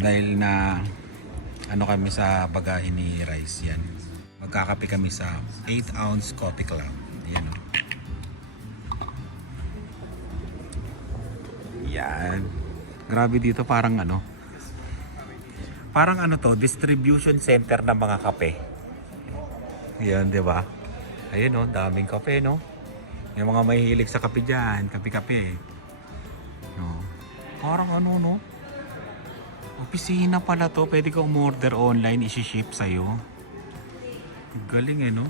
Dahil na ano kami sa bagahe ni Rice yan. Magkakape kami sa 8 ounce coffee club. Yan o. Yan. Grabe dito parang ano. Parang ano to, distribution center ng mga kape. Yan, di ba? Ayun o, daming kape no. Yung mga mahihilig sa kape dyan, kape-kape. No. Parang ano no. Opisina pala to, pwede ka umorder online, isi-ship sa'yo. Galing eh no.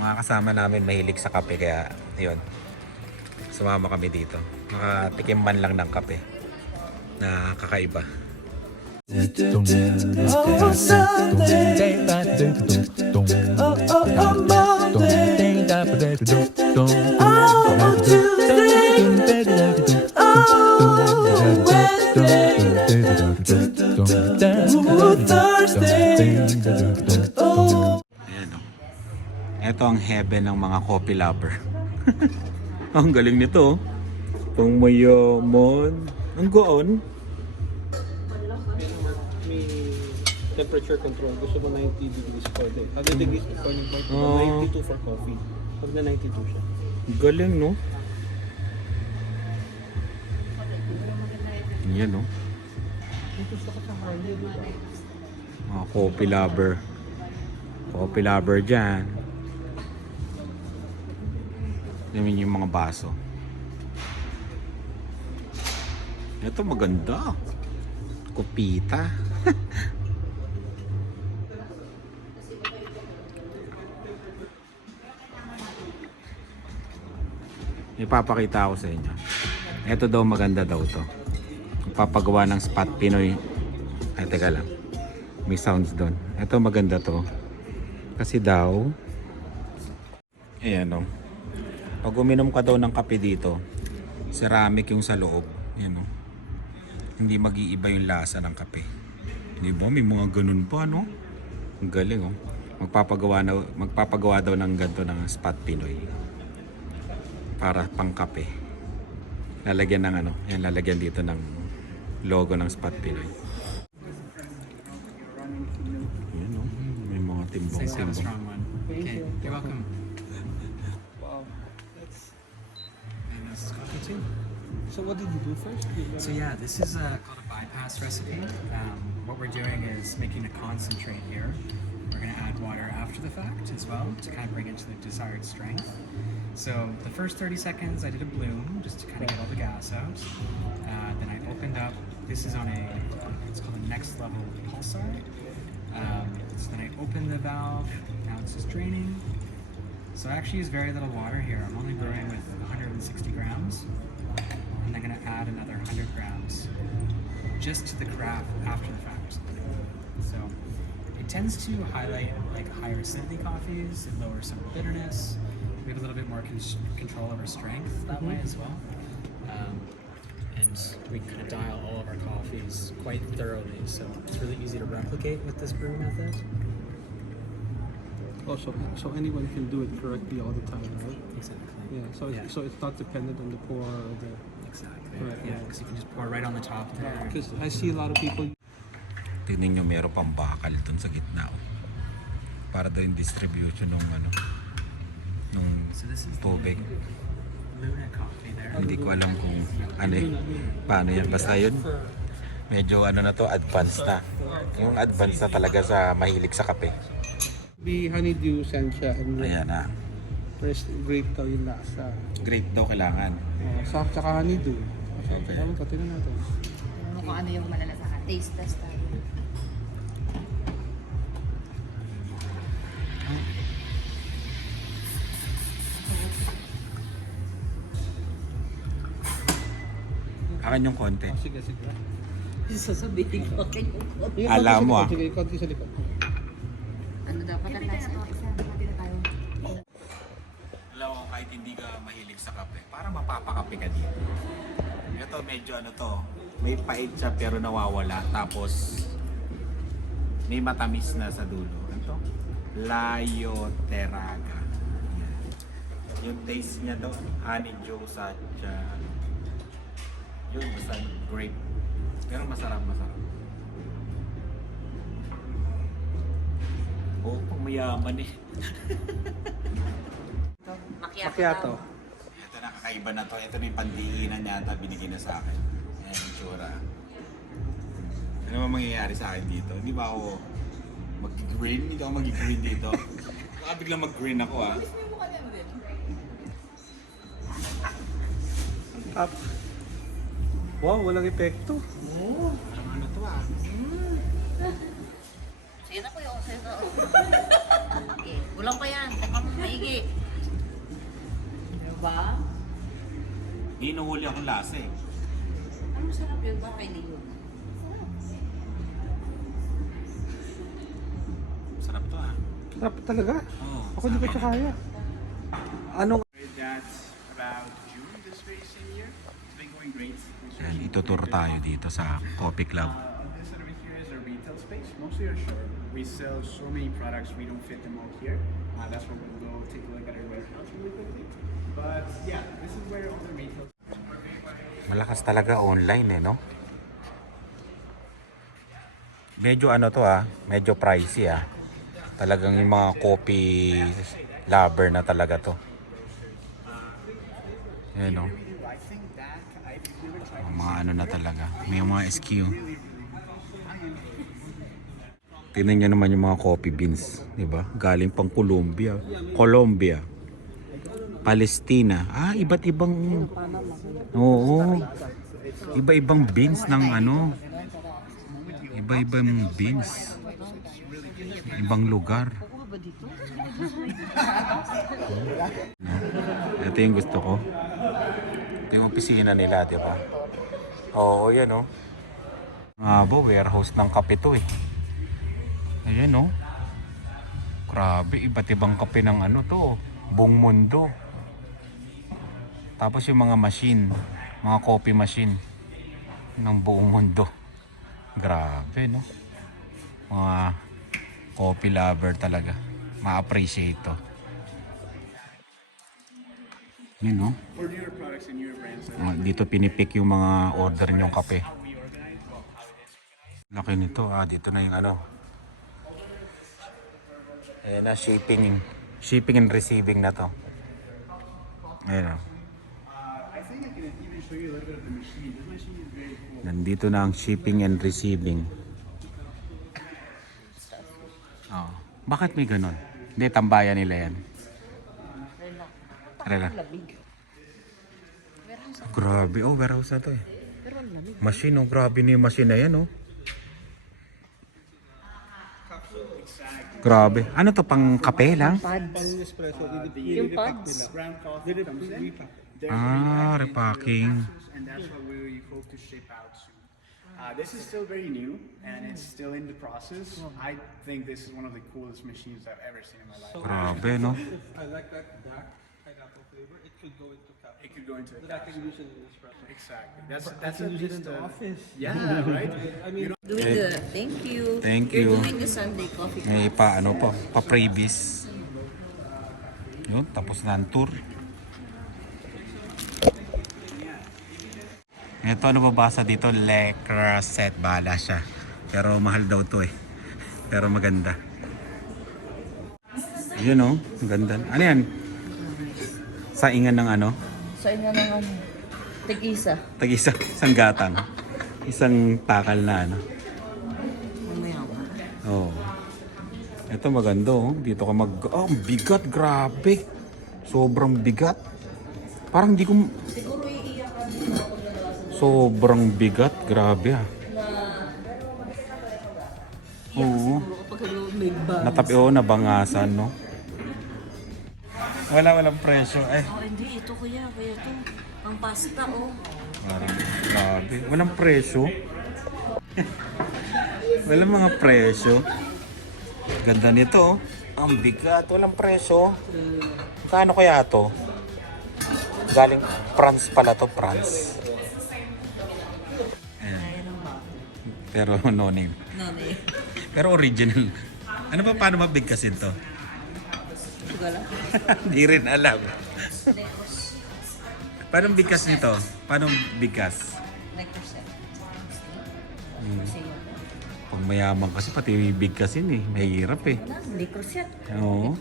Mga kasama namin mahilig sa kape kaya yun. Sumama kami dito. Makatikim man lang ng kape na kakaiba. Oh, Sunday. Oh, Monday. Oh, Tuesday. Oh, Wednesday. Oh, Thursday. Oh. Ayan o. Ito ang heaven ng mga coffee lover. Ang galing nito. Pang mayaman. Ang goon. May temperature control. Gusto mo 90 degrees pwede. 100 degrees for yung part. Oh. 92 for coffee. Pag na 92 siya. Galing no. Yan no. Gusto ko sa Harley, di ba? Mga coffee lover. Coffee lover dyan. Namin yung mga baso. Ito maganda. Kopita. Ipapakita ko sa inyo. Ito daw maganda daw to. Papagawa ng Spot Pinoy. Ay teka lang. May sounds doon. Ito maganda to. Kasi daw ayan o. Pag uminom ka daw ng kape dito, ceramic yung sa loob. Ayan o. Hindi mag-iiba yung lasa ng kape. Di ba? May mga ganun pa, no? Ang galing, oh. Magpapagawa daw ng ganito ng Spot Pinoy. Para pang kape. Lalagyan ng ano, yan, lalagyan dito ng logo ng Spot Pinoy. Yan, oh. May mga timbong-timbong. Okay, you're welcome. Wow. And this is coffee too. So what did you do first? So yeah, this is called a bypass recipe. What we're doing is making a concentrate here. We're going to add water after the fact as well to kind of bring it to the desired strength. So the first 30 seconds I did a bloom just to kind of get all the gas out. Then I opened up. This is on it's called a next level pulsar. So then I opened the valve. Now it's just draining. So I actually use very little water here. I'm only brewing with 160 grams. And I'm going to add another 100 grams just to the carafe after the fact. So it tends to highlight like higher acidity coffees. It lowers some bitterness. We have a little bit more control over strength that way as well. And we kind of dial all of our coffees quite thoroughly. So it's really easy to replicate with this brew method. Oh, so anyone can do it correctly all the time, right? Exactly. Yeah. So it's not dependent on the pour or the. Exactly. Right, Yeah, yeah. because you can just pour right on the top there. Because I see a lot of people. Tignan nyo, meron pang bakal dun sa gitna. Oh. Para daw yung distribution ng ano, nung So this is tubig. Luna coffee there. Hindi ko alam kung ano eh, paano yan. Basta yun, medyo ano na to, advanced na. Yung advanced na talaga sa mahilig sa kape. Be honeydew sencha and Ayan na. first grape daw yung lasa. Grape daw kailangan. Soft tsaka honeydew. Okay. Tama to, tingnan natin. Ano kung ano yung malalasahan. Taste test tayo. Akin yung konti. Oh, sige. Sasabihin ko kayo. Alam mo, ah. Sige, konti sa likod. Ano dapat ang lasa? Alam mo, kahit hindi ka mahilig sa kape, para mapapakape ka dito. Ito medyo ano to, may pait siya pero nawawala. Tapos may matamis na sa dulo. Ito, Layoteraga. Yung taste niya daw, honeydew, sacha. Yun, basta grape. Pero masarap. Oo, pang mayaman eh. Macchiato. Ito nakakaiba na to. Ito na yung pandiinan yata binigay na sa akin. Ayan yung tsura. Ano ba mangyayari sa akin dito? Hindi ba ako mag-green? Hindi ako mag-green dito. Baka biglang mag-green ako ah. Up. Wow, walang epekto. Parang ano to ah. Sige na kuya, sa'yo na. Okay, kulang pa yan. Teka mo maigi. Diba? Hinuhuli akong lasa eh. Ano masarap yun ba kay Leo? Sarap to ah. Sarap talaga. Oo. Ako di ko siya kaya. Anong That's about June this very same year. It's been going great. Ayan, ituturo tayo dito sa Coffee Club. This over here is our retail space, mostly our showroom. We sell so many products, we don't fit them all here. That's where we'll go take a look at our warehouse really quickly. But yeah, this is where all the retail. Malakas talaga online eh, no? Medyo ano to ah, medyo pricey ah. Talagang yung mga coffee lover na talaga to. Ayan no? Ang mga ano na talaga. May mga SQ. Tingnan nyo naman yung mga coffee beans. Diba? Galing pang Colombia. Palestina. Ah, iba't ibang... Oo. Iba-ibang beans ng ano. Iba-ibang beans. Ibang lugar. Ito yung gusto ko. Ito yung opisina nila, di ba? Oo, yan o. Warehouse ng kape to eh. Ayan o. Grabe, iba't ibang kape ng ano to. Buong mundo. Tapos yung mga machine, mga coffee machine ng buong mundo. Grabe, no? Mga coffee lover talaga. Ma-appreciate to. Yun, no? For newer products and newer brands, Dito pinipick yung mga order nyong kape. Laki nito. Dito na yung ano. Ayan na, shipping and receiving na to. Ayan o. I think I can even show you a little bit of the machine. This machine is very cool. Nandito na ang shipping and receiving. Oh. Bakit may ganon? Hindi, tambayan nila yan. Relax. Grabe, warehouse na to eh. Machine, grabe na yung machine na yan, oh. Grabe. Ano to, pang kape lang? pang espresso? Yung pods. Brown coffee comes in. Repacking. And that's what we hope to ship out soon. This is still very new and it's still in the process. I think this is one of the coolest machines I've ever seen in my life. Grabe, no? I like that dark pineapple flavor. It could go into cafe. It could go into a But I can use it in espresso. Exactly. I That's can at use it in least the office. Yeah, right. I mean, Doing the, thank you. Thank You're you. doing the Sunday coffee cup. May pa-previs. Yun, tapos na ang tour. Ito, ano babasa dito? Le Creuset. Bahala siya. Pero mahal daw to eh. Pero maganda. Yun oh, maganda. Ano yan? Saingan ng ano? Sa inyo ng ano? Tig-isa. Tag-isa, isang gatang. Isang takal na ano. Mamaya ba? Oo. Ito maganda oh. Dito ka ang bigat, grabe. Sobrang bigat. Parang di ko... Siguro iiyak ka din ako dalawa. Sobrang bigat, grabe ah. Oo. Siguro kapag may bang. Natapi nabangasan no. Walang presyo eh. Oh, hindi. Ito kuya. Kaya ito. Ang pasta, oh. Parang grabe. Walang presyo. Walang mga presyo. Ganda nito oh. Ang bigat, walang presyo. Kano kaya to? Galing France pala to, France. Ayan. Pero no name. Nanay. Pero original. Ano ba, paano mabigkasin to? Gala. Hindi rin alam. Paano bigkas nito? Paano bigkas? Like percent. Kasi yun. Pag mayaman kasi, pati big kasi eh. Mahirap eh. Hindi cruset. Oo.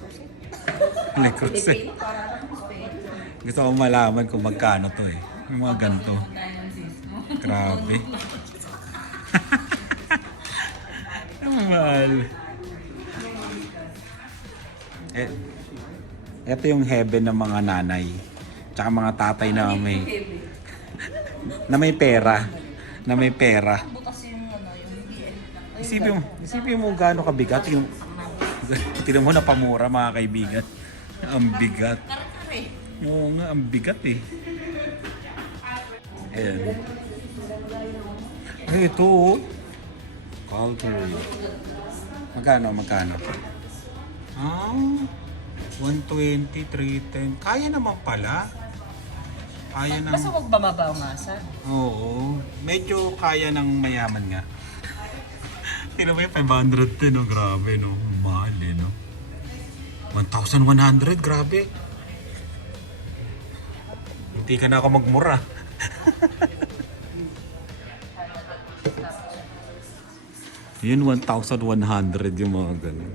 Necroset. Pilipino, para lang Spain. Gusto ko malaman kung magkano to eh. Yung mga ganito. Grabe. Ang mahal. Eh, ito yung heaven ng mga nanay. Tsaka mga tatay na may may pera. Na may pera. Butas yung ano, yung Isipin mo gaano kabigat yung tinan mo na pamura mga kaibigan. Ang bigat. kare-kare. Oo nga, ang bigat eh. Ayan. Ay, ito oh. Calgary. Magkano? Ah, 120, 310. Kaya naman pala. Kaya ng... Basta huwag bababaw nga sa. Oo. Medyo kaya ng mayaman nga. Tingnan mo yung 510, no? Grabe, no? Mahal, eh, no? 1,100, grabe. Hindi ka na ako magmura. Yun, 1,100 yung mga ganun.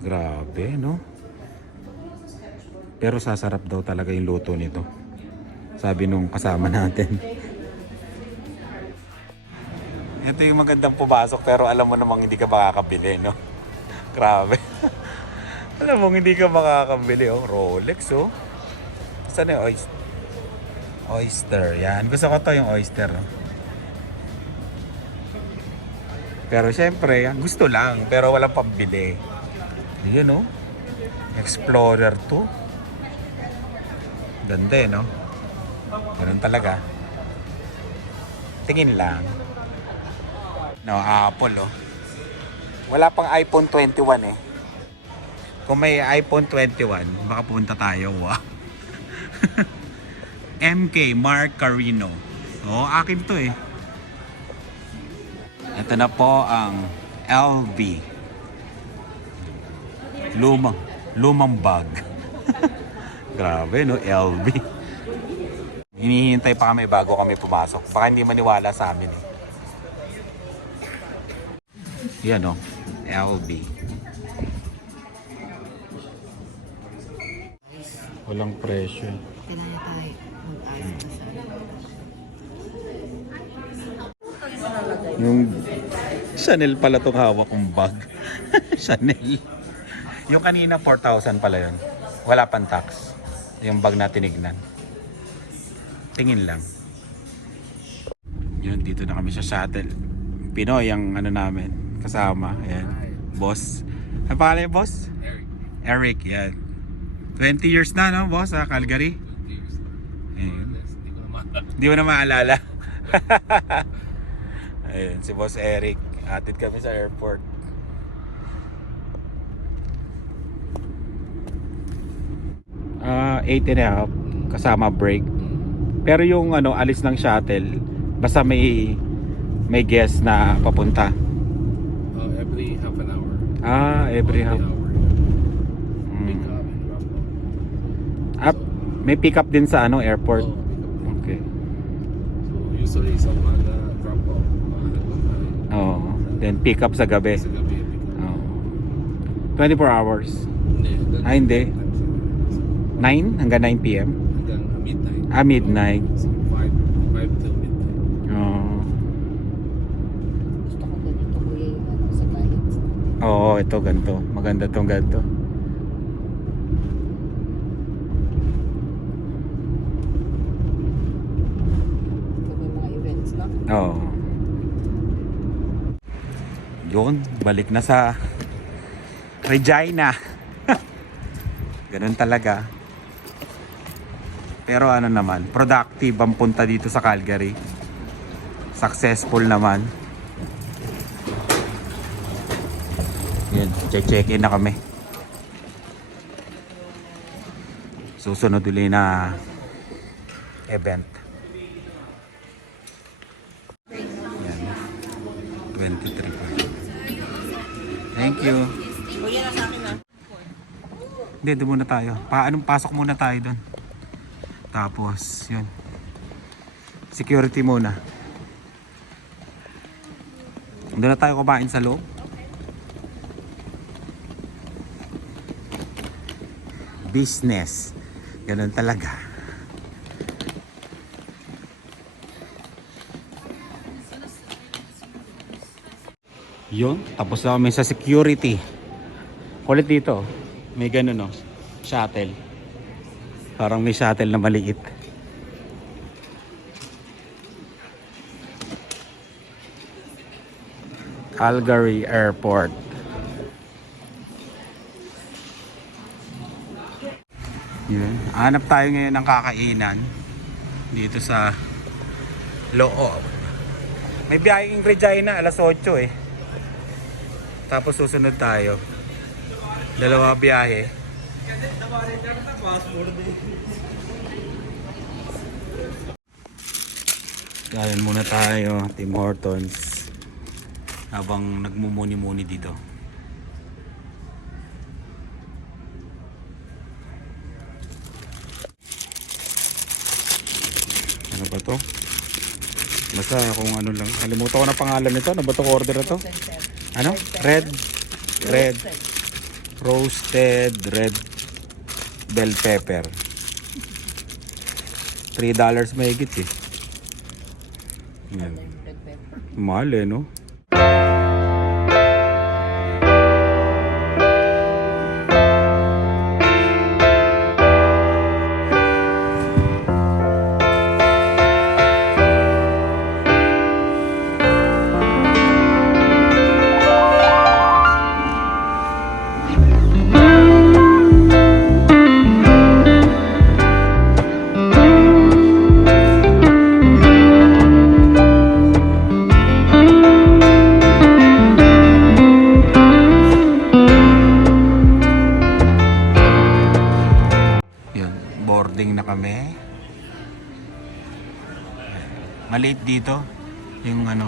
Grabe, no? Pero sasarap daw talaga yung luto nito. Sabi nung kasama natin. Ito yung magandang pumasok pero alam mo namang hindi ka makakabili, no? Grabe. Alam mo hindi ka makakabili, oh. Rolex, oh. Saan yung oyster? Oyster, yan. Gusto ko to yung oyster, no? Pero syempre, gusto lang. Pero walang pambili. Yan, no? Explorer 2. Ganda, eh, no? Ganun talaga. Tingin lang. No, Apple, oh. Wala pang iPhone 21, eh. Kung may iPhone 21, baka pupunta tayo, wow. MK Mark Carino. Oh, akin to eh. Ito na po ang LV. Lumang bag. Grabe, no? LV. Hinihintay pa kami bago kami pumasok. Baka hindi maniwala sa amin eh. Yan, no? LV. Walang presyo. Kailangan tayo mag-ayos. Yung Chanel pala itong hawak kong bag. Chanel. Yung kanina 4,000 pala yun. Wala pang tax. Yung bag na tinignan. Tingin lang. Yun, dito na kami sa shuttle. Pinoy ang ano namin. Kasama. Ayan. Boss. Ano pangalan yung boss? Eric. Yan. 20 years na, no, boss, sa Calgary? Ayun. Hindi mo na maalala. Ayun, si Boss Eric. Atid kami sa airport. Ah, 8.5 kasama break. Pero yung ano, alis ng shuttle, basta may guest na papunta. Every half an hour. Ah, every half. Pick up and drop off. Ah, may pick up din sa ano, airport. Oh, pick up. Okay. So usually someone drop off. Oo. Then pick up sa gabi. Sa gabi pick up. Oo. 24 hours. Hindi. Ah, hindi. 9 hanggang 9 p.m. Hanggang midnight. Ah, midnight. So 5 till midnight. Oo. Gusto ko ganito kuya yung ano, sa diet. Oo, ito ganito. Maganda tong ganito. Pag may mga events na. Oo. Yun, balik na sa Regina. Ganun talaga. Pero ano naman, productive ang punta dito sa Calgary. Successful naman. Yan, check-in na kami. Susunod ulit na event. Yan. 23 pa. Thank you. Kuya na sa akin na. Hindi, doon muna tayo. Pasok muna tayo doon. Tapos, yun. Security muna. Doon na tayo kumain sa loob. Business. Ganun talaga. Yun, tapos na kami sa security. Kulit dito. May ganun no. Shuttle. Parang may shuttle na maliit. Calgary Airport. Yun. Hanap tayo ngayon ng kakainan dito sa loob. May biyaheng Regina alas 8 eh. Tapos susunod tayo. Dalawa biyahe. Kain muna tayo, Tim Hortons. Habang nagmumuni-muni dito. Ano ba to? Basta kung ano lang. Kalimutan ko na pangalan nito. Ano ba to order na to? Ano? Red roasted red bell pepper. $3 mahigit eh. Yan. Mahal eh no? Boarding na kami. Maliit dito yung ano,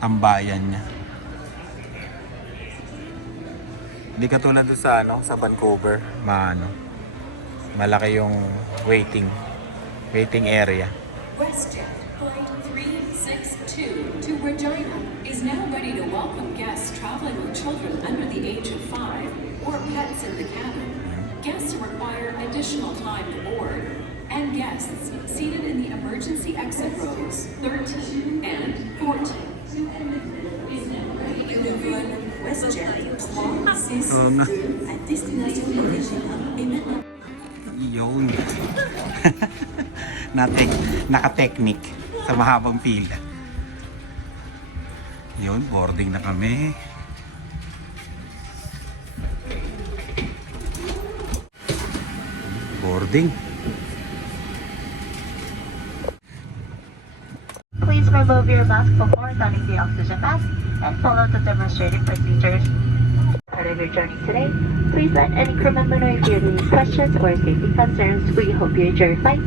tambayan niya. Hindi katulad doon sa ano, sa Vancouver, malaki yung waiting area. WestJet Flight 362 to Regina is now ready to welcome guests traveling with children under the age of 5 or pets in the cabin. Guests require additional time to board, and guests seated in the emergency exit rows 13 and 14. WestJet 362 Oo nga. at Destination Regina in Yun. Naka-technique sa mahabang pila. Yun, boarding na kami. Boarding. Please remove your mask before donning the oxygen mask and follow the demonstrated procedures. Part of your journey today, please let any crew member know if you have any questions or safety concerns. We hope you enjoy your flight.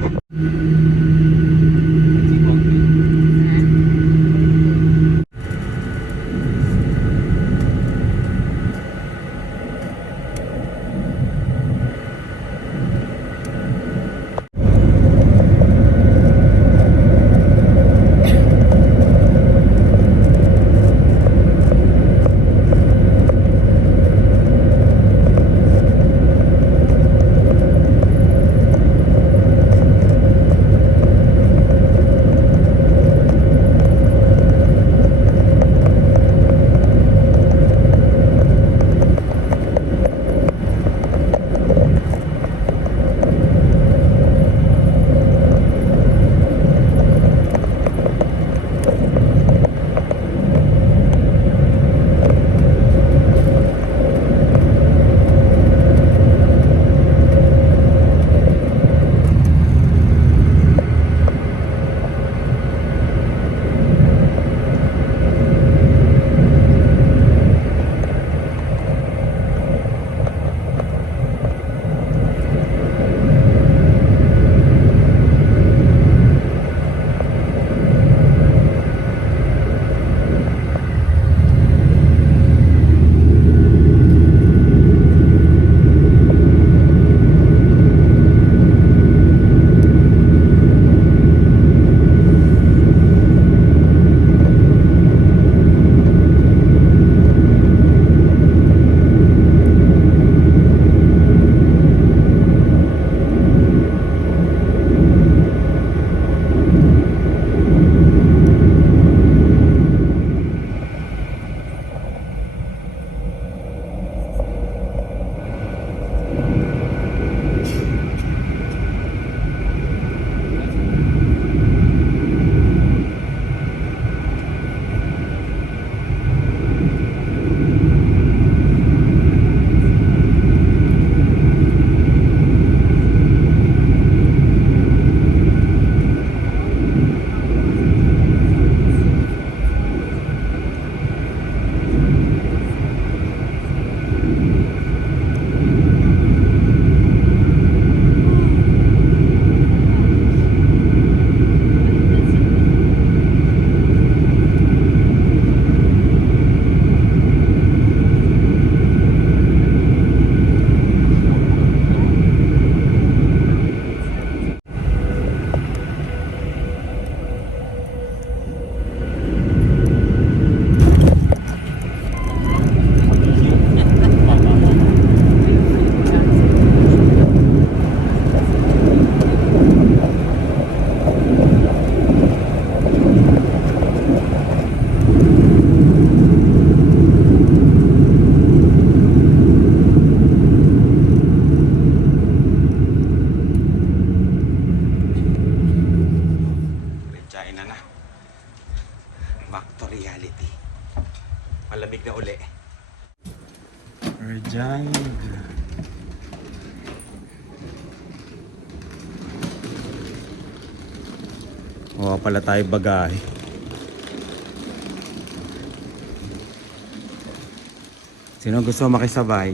to reality. Malamig na uli. Regina. Wala pala tayo bagahe. Sino gusto makisabay?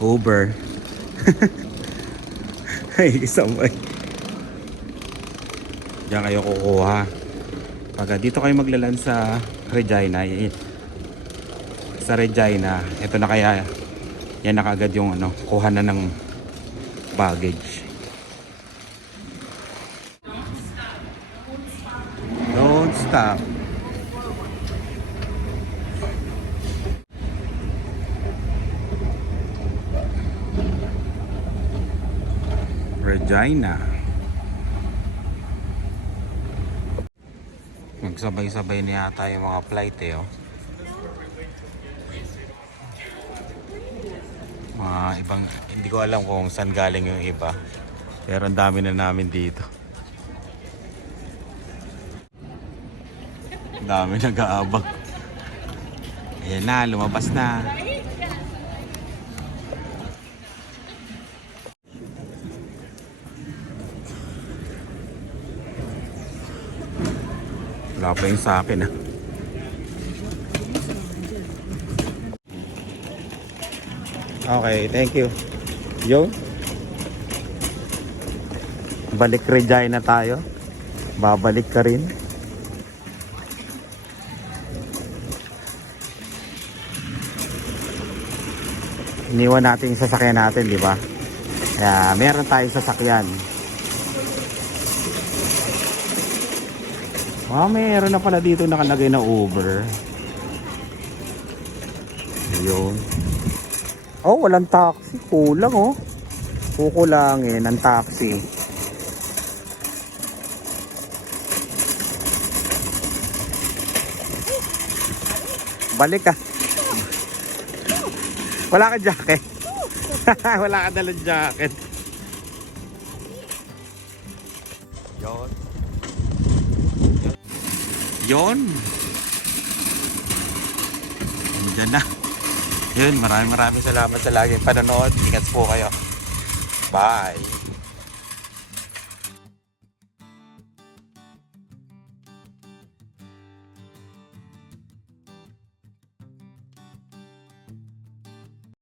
Uber. Ay, isabay. Diyan kayo kukuha. Pag dito kayo maglalan sa Regina, sa Regina, ito na kaya, yan na kagad yung ano, kuha na ng baggage. Don't stop. Regina. Magsabay-sabay na yata yung mga flight oh. Mga ibang, hindi ko alam kung saan galing yung iba. Pero ang dami na namin dito. Ang dami nag-aabang. Ayan na, lumabas na. Wala pa yung sa akin Okay, thank you. Yo. Balik Regina tayo. Babalik ka rin. Iniwan natin yung sasakyan natin, di ba? Kaya meron tayong sasakyan. Meron na pala dito nakalagay na Uber. Ayun. Walang taxi. Kulang kukulangin ang taxi. Balik ka. Wala ka jacket. Wala ka dalang jacket. Yon. Andiyan na. Yun, maraming salamat sa laging panonood. Ingat po kayo. Bye.